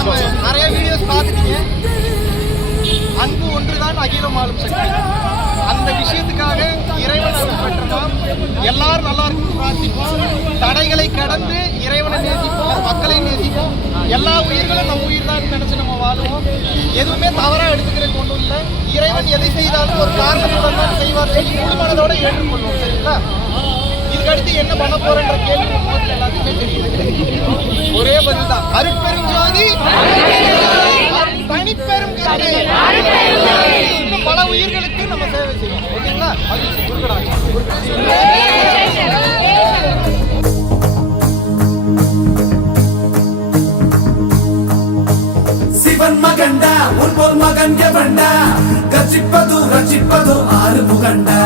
நம்ம நிறைய வீடியோஸ் பார்த்துட்டீங்க. அன்பு ஒன்றுதான் அகிலம் ஆளும் சக்தி. அந்த விஷயத்துக்காக இறைவன் அருள் பெற்ற நாம் எல்லாரும் நல்லா இருக்கும் பிரார்த்திப்போம். தடைகளை கடந்து இறைவனை நேசிப்போம், மக்களை நேசிப்போம். எல்லா உயிர்களும் நம்ம உயிர் தான் நினைச்சு நம்ம வாழுவோம். எதுவுமே தவறா எடுத்துக்கிறதுக்கு ஒன்றும் இல்லை. இறைவன் எதை செய்தாலும் ஒரு காரணத்துடன் தான் செய்வார் சொல்லி முழுமனதோட ஏற்றுக்கொள்வோம். சரிங்களா? இதுக்கடுத்து என்ன பண்ண போறன்ற கேள்வி முதல்ல எல்லாத்துக்குமே தெரியும். ஒரே பதில் தான், அருட்பெருஞ்சோதி தனிப்பெரும் கருணை. இன்னும் பல உயிர்களுக்கு நம்ம சேவை செய்வோம். ஓகேங்களா? சிவன் மகண்டா உன் போல் மகன் எவண்டா, கச்சிப்பது ரச்சிப்பது ஆறு முகண்டா.